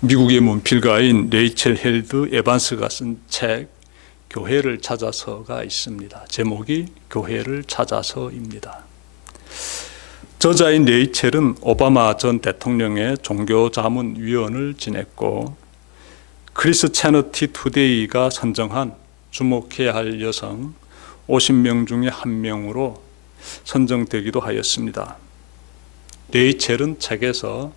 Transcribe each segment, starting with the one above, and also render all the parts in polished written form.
미국의 문필가인 레이첼 헬드 에반스가 쓴 책 교회를 찾아서가 있습니다. 제목이 교회를 찾아서입니다. 저자인 레이첼은 오바마 전 대통령의 종교자문위원을 지냈고 크리스채너티 투데이가 선정한 주목해야 할 여성 50명 중에 한 명으로 선정되기도 하였습니다. 레이첼은 책에서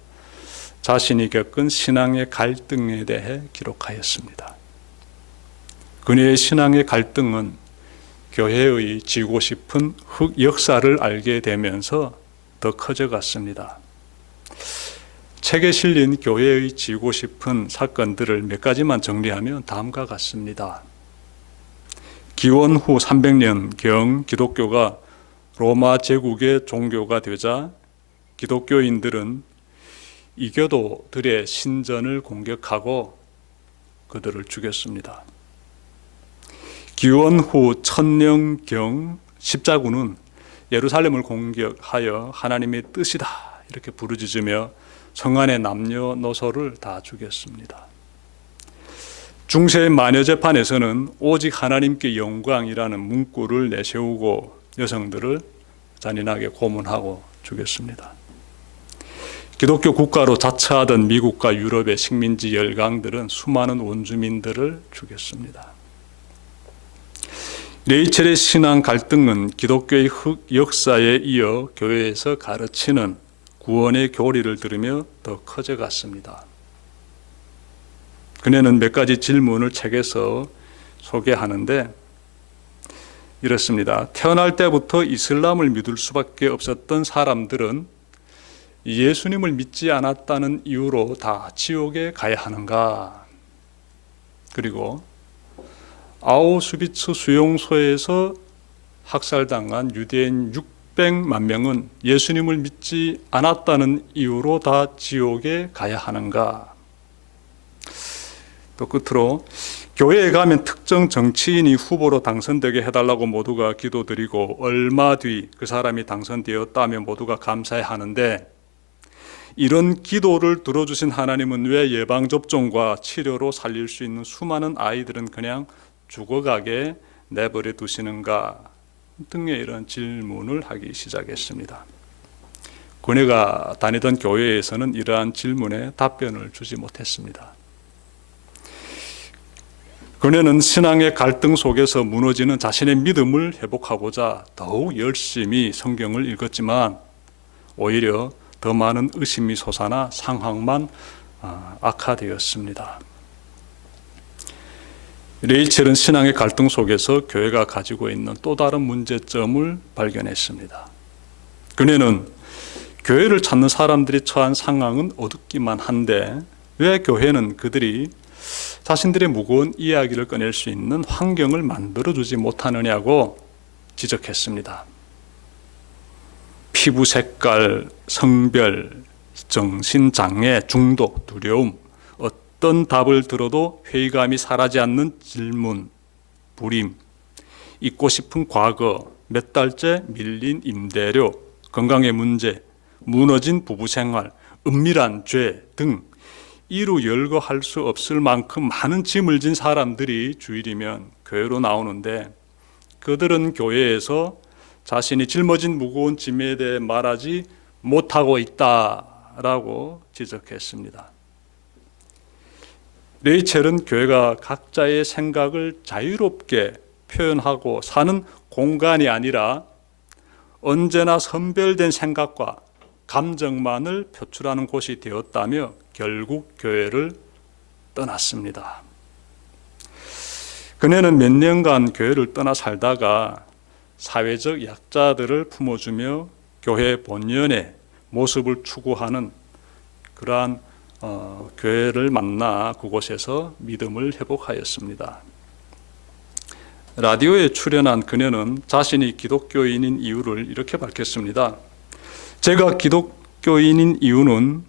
자신이 겪은 신앙의 갈등에 대해 기록하였습니다. 그녀의 신앙의 갈등은 교회의 지고 싶은 역사를 알게 되면서 더 커져갔습니다. 책에 실린 교회의 지고 싶은 사건들을 몇 가지만 정리하면 다음과 같습니다. 기원 후 300년경 기독교가 로마 제국의 종교가 되자 기독교인들은 이교도들의 신전을 공격하고 그들을 죽였습니다. 기원 후 1000년경 십자군은 예루살렘을 공격하여 하나님의 뜻이다 이렇게 부르짖으며 성안의 남녀노소를 다 죽였습니다. 중세 마녀 재판에서는 오직 하나님께 영광이라는 문구를 내세우고 여성들을 잔인하게 고문하고 죽였습니다. 기독교 국가로 자처하던 미국과 유럽의 식민지 열강들은 수많은 원주민들을 죽였습니다. 레이첼의 신앙 갈등은 기독교의 역사에 이어 교회에서 가르치는 구원의 교리를 들으며 더 커져갔습니다. 그녀는 몇 가지 질문을 책에서 소개하는데 이렇습니다. 태어날 때부터 이슬람을 믿을 수밖에 없었던 사람들은 예수님을 믿지 않았다는 이유로 다 지옥에 가야 하는가? 그리고 아우슈비츠 수용소에서 학살당한 유대인 600만 명은 예수님을 믿지 않았다는 이유로 다 지옥에 가야 하는가? 또 끝으로 교회에 가면 특정 정치인이 후보로 당선되게 해달라고 모두가 기도드리고 얼마 뒤 그 사람이 당선되었다면 모두가 감사해야 하는데 이런 기도를 들어주신 하나님은 왜 예방접종과 치료로 살릴 수 있는 수많은 아이들은 그냥 죽어가게 내버려 두시는가 등의 이런 질문을 하기 시작했습니다. 그녀가 다니던 교회에서는 이러한 질문에 답변을 주지 못했습니다. 그녀는 신앙의 갈등 속에서 무너지는 자신의 믿음을 회복하고자 더욱 열심히 성경을 읽었지만 오히려 더 많은 의심이 솟아나 상황만 악화되었습니다. 레이첼은 신앙의 갈등 속에서 교회가 가지고 있는 또 다른 문제점을 발견했습니다. 그녀는 교회를 찾는 사람들이 처한 상황은 어둡기만 한데 왜 교회는 그들이 자신들의 무거운 이야기를 꺼낼 수 있는 환경을 만들어주지 못하느냐고 지적했습니다. 피부 색깔, 성별, 정신장애, 중독, 두려움, 어떤 답을 들어도 회의감이 사라지지 않는 질문, 불임, 잊고 싶은 과거, 몇 달째 밀린 임대료, 건강의 문제, 무너진 부부생활, 은밀한 죄 등 이루 열거할 수 없을 만큼 많은 짐을 진 사람들이 주일이면 교회로 나오는데 그들은 교회에서 자신이 짊어진 무거운 짐에 대해 말하지 못하고 있다라고 지적했습니다. 레이첼은 교회가 각자의 생각을 자유롭게 표현하고 사는 공간이 아니라 언제나 선별된 생각과 감정만을 표출하는 곳이 되었다며 결국 교회를 떠났습니다. 그녀는 몇 년간 교회를 떠나 살다가 사회적 약자들을 품어주며 교회 본연의 모습을 추구하는 그러한 교회를 만나 그곳에서 믿음을 회복하였습니다. 라디오에 출연한 그녀는 자신이 기독교인인 이유를 이렇게 밝혔습니다. 제가 기독교인인 이유는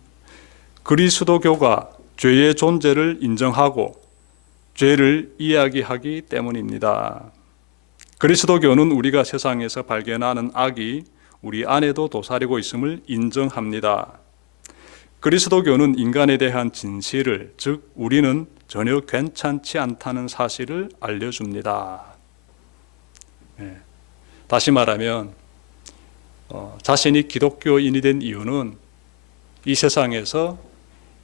그리스도교가 죄의 존재를 인정하고 죄를 이야기하기 때문입니다. 그리스도교는 우리가 세상에서 발견하는 악이 우리 안에도 도사리고 있음을 인정합니다. 그리스도교는 인간에 대한 진실을, 즉 우리는 전혀 괜찮지 않다는 사실을 알려줍니다. 다시 말하면 자신이 기독교인이 된 이유는 이 세상에서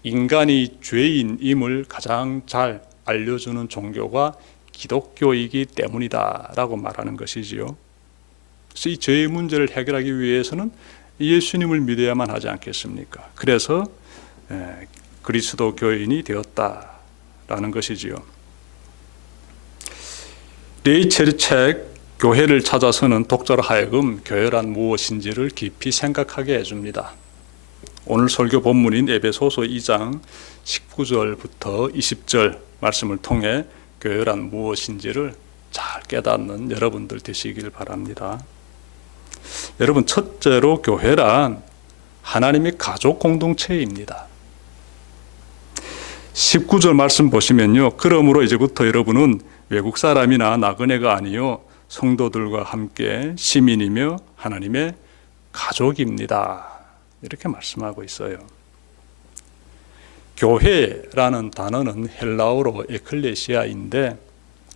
인간이 죄인임을 가장 잘 알려주는 종교가 기독교이기 때문이다라고 말하는 것이지요. 그래서 이 죄의 문제를 해결하기 위해서는 예수님을 믿어야만 하지 않겠습니까? 그래서 그리스도 교인이 되었다라는 것이지요. 레이첼의 책 교회를 찾아서는 독자로 하여금 교회란 무엇인지를 깊이 생각하게 해줍니다. 오늘 설교 본문인 에베소서 2장 19절부터 20절 말씀을 통해 교회란 무엇인지를 잘 깨닫는 여러분들 되시길 바랍니다. 여러분, 첫째로 교회란 하나님의 가족 공동체입니다. 19절 말씀 보시면요, 그러므로 이제부터 여러분은 외국 사람이나 나그네가 아니요 성도들과 함께 시민이며 하나님의 가족입니다. 이렇게 말씀하고 있어요. 교회라는 단어는 헬라어로 에클레시아인데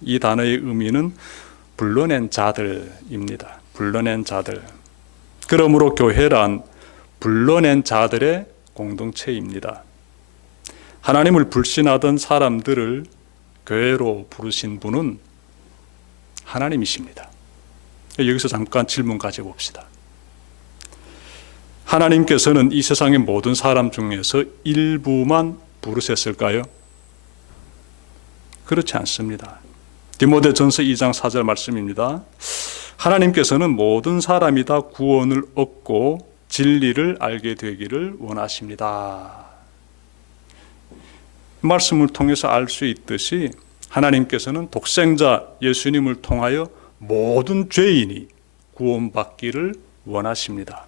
이 단어의 의미는 불러낸 자들입니다. 불러낸 자들. 그러므로 교회란 불러낸 자들의 공동체입니다. 하나님을 불신하던 사람들을 교회로 부르신 분은 하나님이십니다. 여기서 잠깐 질문 가져봅시다. 하나님께서는 이 세상의 모든 사람 중에서 일부만 부르셨을까요? 그렇지 않습니다. 디모데전서 2장 4절 말씀입니다. 하나님께서는 모든 사람이 다 구원을 얻고 진리를 알게 되기를 원하십니다. 말씀을 통해서 알 수 있듯이 하나님께서는 독생자 예수님을 통하여 모든 죄인이 구원받기를 원하십니다.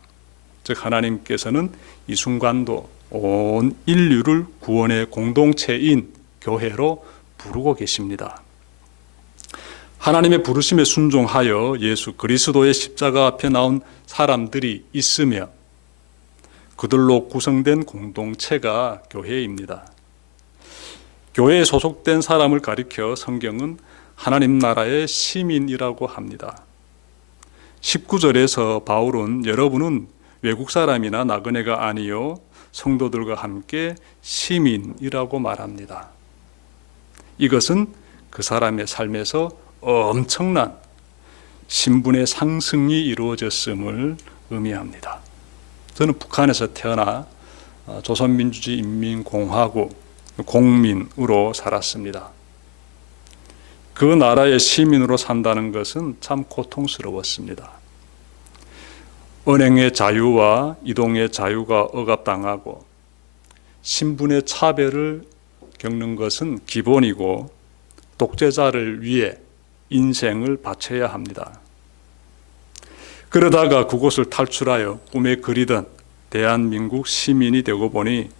즉 하나님께서는 이 순간도 온 인류를 구원의 공동체인 교회로 부르고 계십니다. 하나님의 부르심에 순종하여 예수 그리스도의 십자가 앞에 나온 사람들이 있으며 그들로 구성된 공동체가 교회입니다. 교회에 소속된 사람을 가리켜 성경은 하나님 나라의 시민이라고 합니다. 19절에서 바울은 여러분은 외국 사람이나 나그네가 아니요 성도들과 함께 시민이라고 말합니다. 이것은 그 사람의 삶에서 엄청난 신분의 상승이 이루어졌음을 의미합니다. 저는 북한에서 태어나 조선민주주의 인민공화국 공민으로 살았습니다. 그 나라의 시민으로 산다는 것은 참 고통스러웠습니다. 은행의 자유와 이동의 자유가 억압당하고 신분의 차별을 겪는 것은 기본이고 독재자를 위해 인생을 바쳐야 합니다. 그러다가 그곳을 탈출하여 꿈에 그리던 대한민국 시민이 되고 보니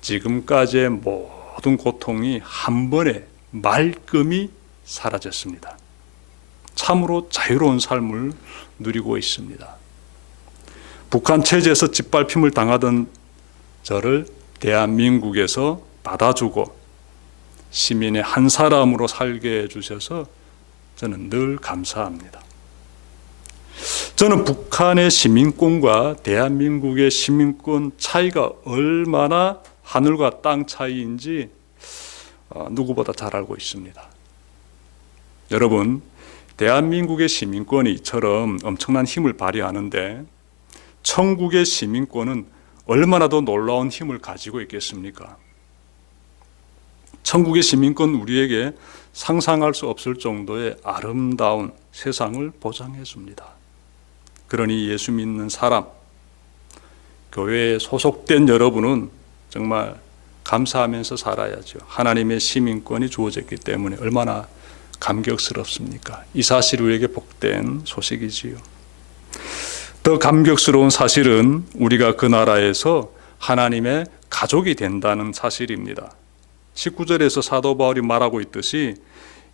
지금까지의 모든 고통이 한 번에 말끔히 사라졌습니다. 참으로 자유로운 삶을 누리고 있습니다. 북한 체제에서 짓밟힘을 당하던 저를 대한민국에서 받아주고 시민의 한 사람으로 살게 해주셔서 저는 늘 감사합니다. 저는 북한의 시민권과 대한민국의 시민권 차이가 얼마나 하늘과 땅 차이인지 누구보다 잘 알고 있습니다. 여러분, 대한민국의 시민권이 이처럼 엄청난 힘을 발휘하는데 천국의 시민권은 얼마나 더 놀라운 힘을 가지고 있겠습니까? 천국의 시민권 우리에게 상상할 수 없을 정도의 아름다운 세상을 보장해 줍니다. 그러니 예수 믿는 사람, 교회에 소속된 여러분은 정말 감사하면서 살아야죠. 하나님의 시민권이 주어졌기 때문에 얼마나 감격스럽습니까? 이 사실이 우리에게 복된 소식이지요. 더 감격스러운 사실은 우리가 그 나라에서 하나님의 가족이 된다는 사실입니다. 19절에서 사도 바울이 말하고 있듯이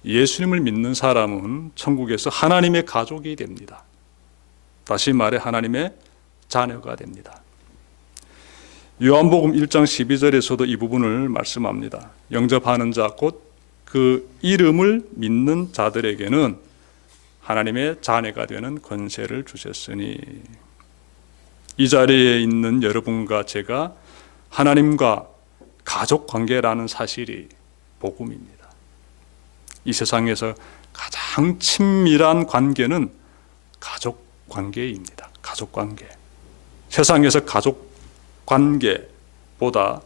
예수님을 믿는 사람은 천국에서 하나님의 가족이 됩니다. 다시 말해 하나님의 자녀가 됩니다. 요한복음 1장 12절에서도 이 부분을 말씀합니다. 영접하는 자 곧 그 이름을 믿는 자들에게는 하나님의 자녀가 되는 권세를 주셨으니, 이 자리에 있는 여러분과 제가 하나님과 가족 관계라는 사실이 복음입니다. 이 세상에서 가장 친밀한 관계는 가족 관계입니다. 가족 관계. 세상에서 가족 관계보다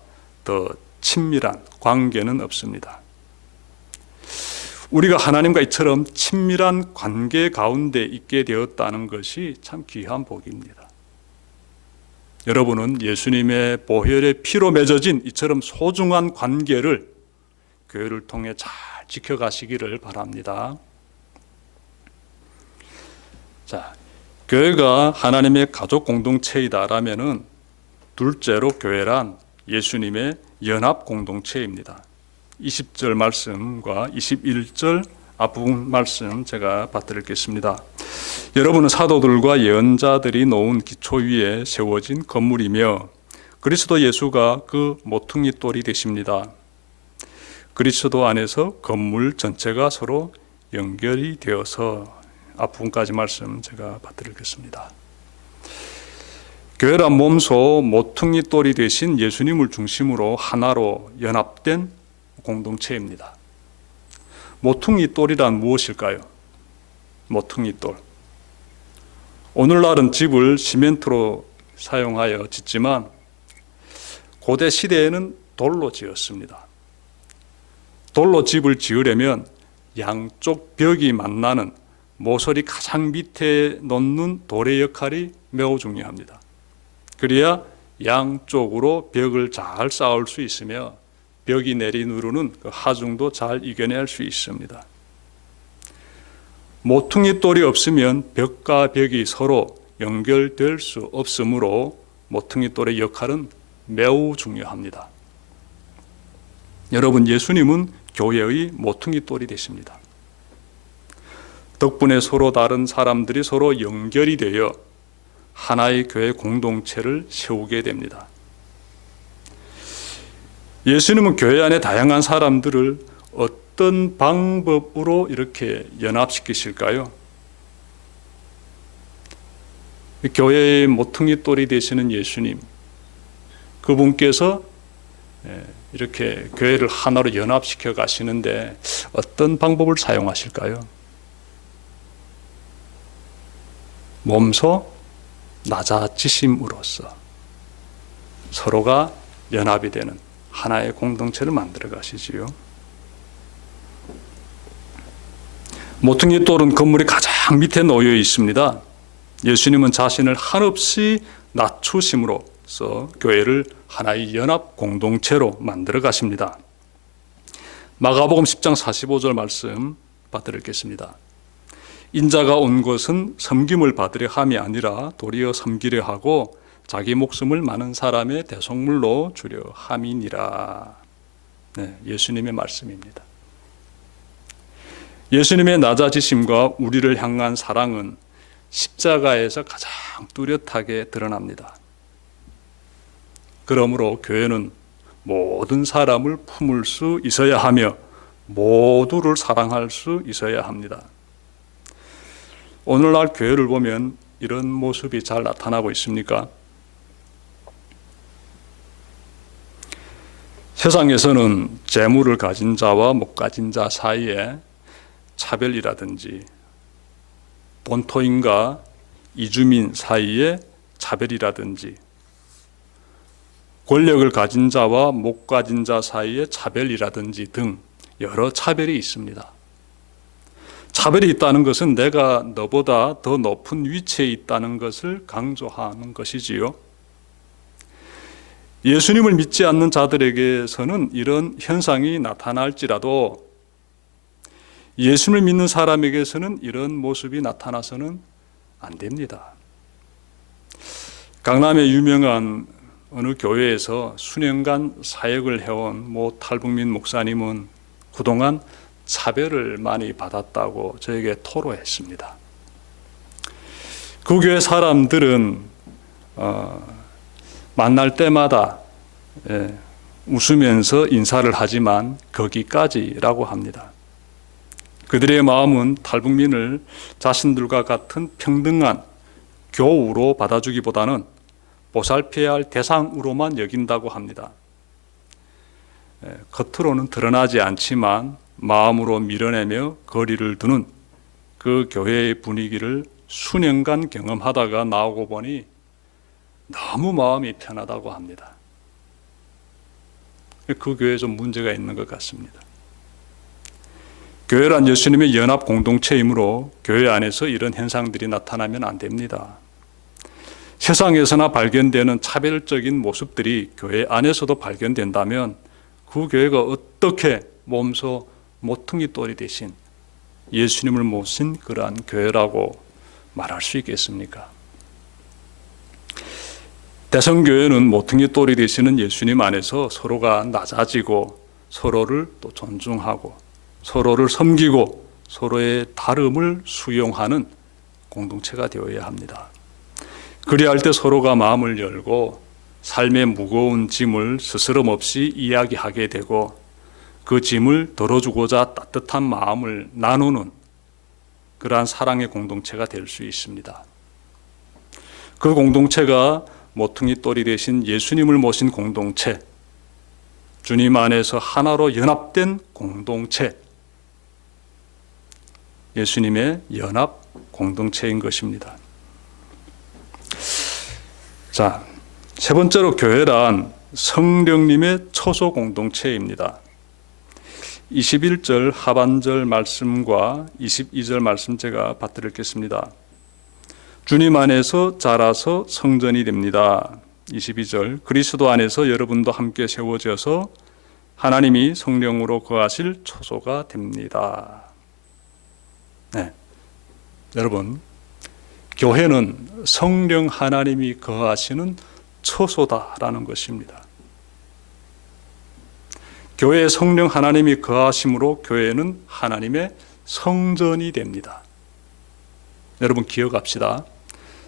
더 친밀한 관계는 없습니다. 우리가 하나님과 이처럼 친밀한 관계 가운데 있게 되었다는 것이 참 귀한 복입니다. 여러분은 예수님의 보혈의 피로 맺어진 이처럼 소중한 관계를 교회를 통해 잘 지켜가시기를 바랍니다. 자, 교회가 하나님의 가족 공동체이다라면은 둘째로 교회란 예수님의 연합 공동체입니다. 20절 말씀과 21절 앞부분 말씀 제가 받드리겠습니다. 여러분은 사도들과 예언자들이 놓은 기초 위에 세워진 건물이며 그리스도 예수가 그 모퉁이 돌이 되십니다. 그리스도 안에서 건물 전체가 서로 연결이 되어서 앞부분까지 말씀 제가 받드리겠습니다. 교회란 몸소 모퉁이 돌이 되신 예수님을 중심으로 하나로 연합된 공동체입니다. 모퉁이 돌이란 무엇일까요? 모퉁이 돌. 오늘날은 집을 시멘트로 사용하여 짓지만 고대 시대에는 돌로 지었습니다. 돌로 집을 지으려면 양쪽 벽이 만나는 모서리 가장 밑에 놓는 돌의 역할이 매우 중요합니다. 그래야 양쪽으로 벽을 잘 쌓을 수 있으며 벽이 내리누르는 그 하중도 잘 이겨낼 수 있습니다. 모퉁이 돌이 없으면 벽과 벽이 서로 연결될 수 없으므로 모퉁이 돌의 역할은 매우 중요합니다. 여러분, 예수님은 교회의 모퉁이 돌이 되십니다. 덕분에 서로 다른 사람들이 서로 연결이 되어 하나의 교회 공동체를 세우게 됩니다. 예수님은 교회 안에 다양한 사람들을 어떤 방법으로 이렇게 연합시키실까요? 교회의 모퉁이 돌이 되시는 예수님, 그분께서 이렇게 교회를 하나로 연합시켜 가시는데 어떤 방법을 사용하실까요? 몸소 낮아지심으로써 서로가 연합이 되는 하나의 공동체를 만들어 가시지요. 모퉁이 돌은 건물이 가장 밑에 놓여 있습니다. 예수님은 자신을 한없이 낮추심으로써 교회를 하나의 연합 공동체로 만들어 가십니다. 마가복음 10장 45절 말씀 받드리겠습니다. 인자가 온 것은 섬김을 받으려 함이 아니라 도리어 섬기려 하고 자기 목숨을 많은 사람의 대속물로 주려 함이니라. 네, 예수님의 말씀입니다. 예수님의 낮아지심과 우리를 향한 사랑은 십자가에서 가장 뚜렷하게 드러납니다. 그러므로 교회는 모든 사람을 품을 수 있어야 하며 모두를 사랑할 수 있어야 합니다. 오늘날 교회를 보면 이런 모습이 잘 나타나고 있습니까? 세상에서는 재물을 가진 자와 못 가진 자 사이에 차별이라든지 본토인과 이주민 사이에 차별이라든지 권력을 가진 자와 못 가진 자 사이에 차별이라든지 등 여러 차별이 있습니다. 차별이 있다는 것은 내가 너보다 더 높은 위치에 있다는 것을 강조하는 것이지요. 예수님을 믿지 않는 자들에게서는 이런 현상이 나타날지라도 예수님을 믿는 사람에게서는 이런 모습이 나타나서는 안 됩니다. 강남의 유명한 어느 교회에서 수년간 사역을 해온 모 탈북민 목사님은 그동안 차별을 많이 받았다고 저에게 토로했습니다. 그 교회 사람들은 만날 때마다 웃으면서 인사를 하지만 거기까지라고 합니다. 그들의 마음은 탈북민을 자신들과 같은 평등한 교우로 받아주기보다는 보살펴야 할 대상으로만 여긴다고 합니다. 겉으로는 드러나지 않지만 마음으로 밀어내며 거리를 두는 그 교회의 분위기를 수년간 경험하다가 나오고 보니 너무 마음이 편하다고 합니다. 그 교회에 좀 문제가 있는 것 같습니다. 교회란 예수님의 연합 공동체이므로 교회 안에서 이런 현상들이 나타나면 안 됩니다. 세상에서나 발견되는 차별적인 모습들이 교회 안에서도 발견된다면 그 교회가 어떻게 몸소 모퉁이 돌이 되신 예수님을 모신 그러한 교회라고 말할 수 있겠습니까? 대성교회는 모퉁이 돌이 되시는 예수님 안에서 서로가 낮아지고 서로를 또 존중하고 서로를 섬기고 서로의 다름을 수용하는 공동체가 되어야 합니다. 그리할 때 서로가 마음을 열고 삶의 무거운 짐을 스스럼 없이 이야기하게 되고 그 짐을 덜어주고자 따뜻한 마음을 나누는 그러한 사랑의 공동체가 될 수 있습니다. 그 공동체가 모퉁이 돌이 되신 예수님을 모신 공동체, 주님 안에서 하나로 연합된 공동체, 예수님의 연합 공동체인 것입니다. 자, 세 번째로 교회란 성령님의 초소 공동체입니다. 21절 하반절 말씀과 22절 말씀 제가 받들겠습니다. 주님 안에서 자라서 성전이 됩니다. 22절 그리스도 안에서 여러분도 함께 세워져서 하나님이 성령으로 거하실 초소가 됩니다. 네, 여러분, 교회는 성령 하나님이 거하시는 초소다라는 것입니다. 교회에 성령 하나님이 거하심으로 교회는 하나님의 성전이 됩니다. 여러분 기억합시다.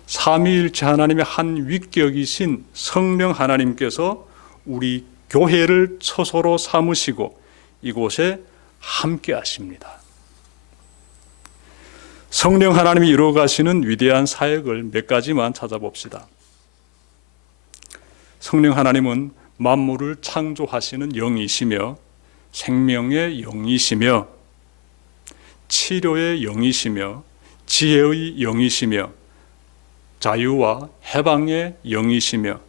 삼위일체 하나님의 한 위격이신 성령 하나님께서 우리 교회를 초소로 삼으시고 이곳에 함께 하십니다. 성령 하나님이 이루어 가시는 위대한 사역을 몇 가지만 찾아봅시다. 성령 하나님은 만물을 창조하시는 영이시며 생명의 영이시며 치료의 영이시며 지혜의 영이시며 자유와 해방의 영이시며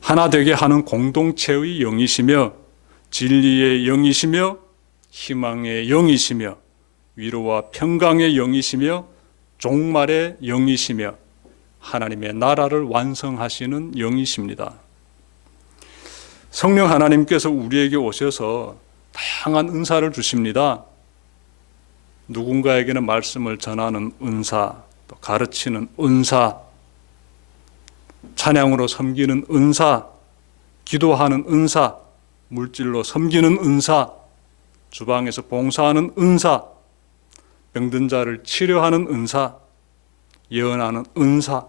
하나 되게 하는 공동체의 영이시며 진리의 영이시며 희망의 영이시며 위로와 평강의 영이시며 종말의 영이시며 하나님의 나라를 완성하시는 영이십니다. 성령 하나님께서 우리에게 오셔서 다양한 은사를 주십니다. 누군가에게는 말씀을 전하는 은사, 또 가르치는 은사, 찬양으로 섬기는 은사, 기도하는 은사, 물질로 섬기는 은사, 주방에서 봉사하는 은사, 병든 자를 치료하는 은사, 예언하는 은사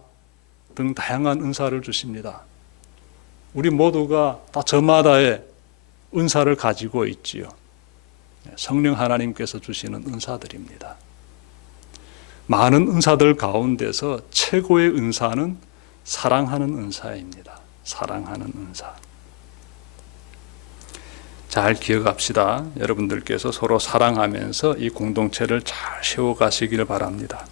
등 다양한 은사를 주십니다. 우리 모두가 다 저마다의 은사를 가지고 있지요. 성령 하나님께서 주시는 은사들입니다. 많은 은사들 가운데서 최고의 은사는 사랑하는 은사입니다. 사랑하는 은사. 잘 기억합시다. 여러분들께서 서로 사랑하면서 이 공동체를 잘 세워가시기를 바랍니다.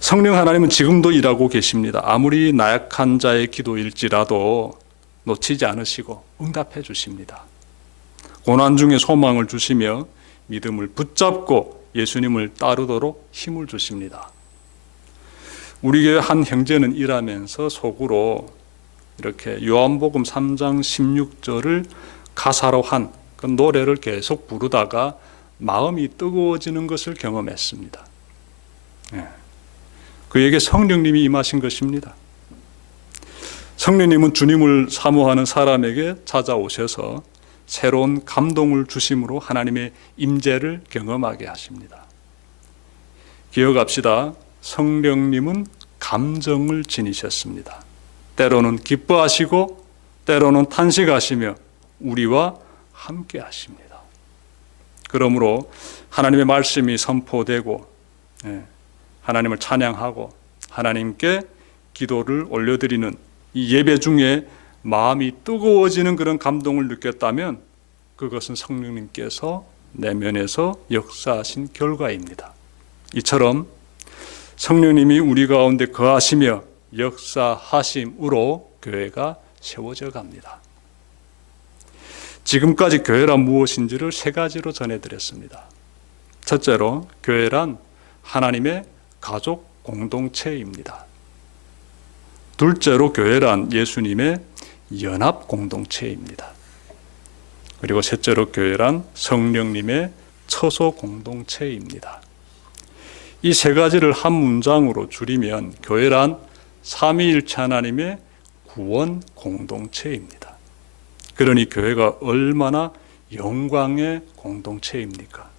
성령 하나님은 지금도 일하고 계십니다. 아무리 나약한 자의 기도일지라도 놓치지 않으시고 응답해 주십니다. 고난 중에 소망을 주시며 믿음을 붙잡고 예수님을 따르도록 힘을 주십니다. 우리 교회 한 형제는 일하면서 속으로 이렇게 요한복음 3장 16절을 가사로 한 그 노래를 계속 부르다가 마음이 뜨거워지는 것을 경험했습니다. 그에게 성령님이 임하신 것입니다. 성령님은 주님을 사모하는 사람에게 찾아오셔서 새로운 감동을 주심으로 하나님의 임재를 경험하게 하십니다. 기억합시다. 성령님은 감정을 지니셨습니다. 때로는 기뻐하시고 때로는 탄식하시며 우리와 함께 하십니다. 그러므로 하나님의 말씀이 선포되고 하나님을 찬양하고 하나님께 기도를 올려드리는 이 예배 중에 마음이 뜨거워지는 그런 감동을 느꼈다면 그것은 성령님께서 내면에서 역사하신 결과입니다. 이처럼 성령님이 우리 가운데 거하시며 역사하심으로 교회가 세워져 갑니다. 지금까지 교회란 무엇인지를 세 가지로 전해드렸습니다. 첫째로 교회란 하나님의 가족 공동체입니다. 둘째로 교회란 예수님의 연합 공동체입니다. 그리고 셋째로 교회란 성령님의 처소 공동체입니다. 이 세 가지를 한 문장으로 줄이면 교회란 삼위일체 하나님의 구원 공동체입니다. 그러니 교회가 얼마나 영광의 공동체입니까?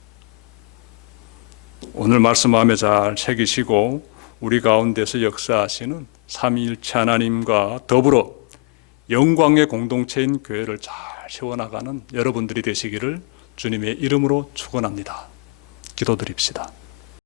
오늘 말씀 마음에 잘 새기시고 우리 가운데서 역사하시는 삼위일체 하나님과 더불어 영광의 공동체인 교회를 잘 세워나가는 여러분들이 되시기를 주님의 이름으로 축원합니다. 기도드립시다.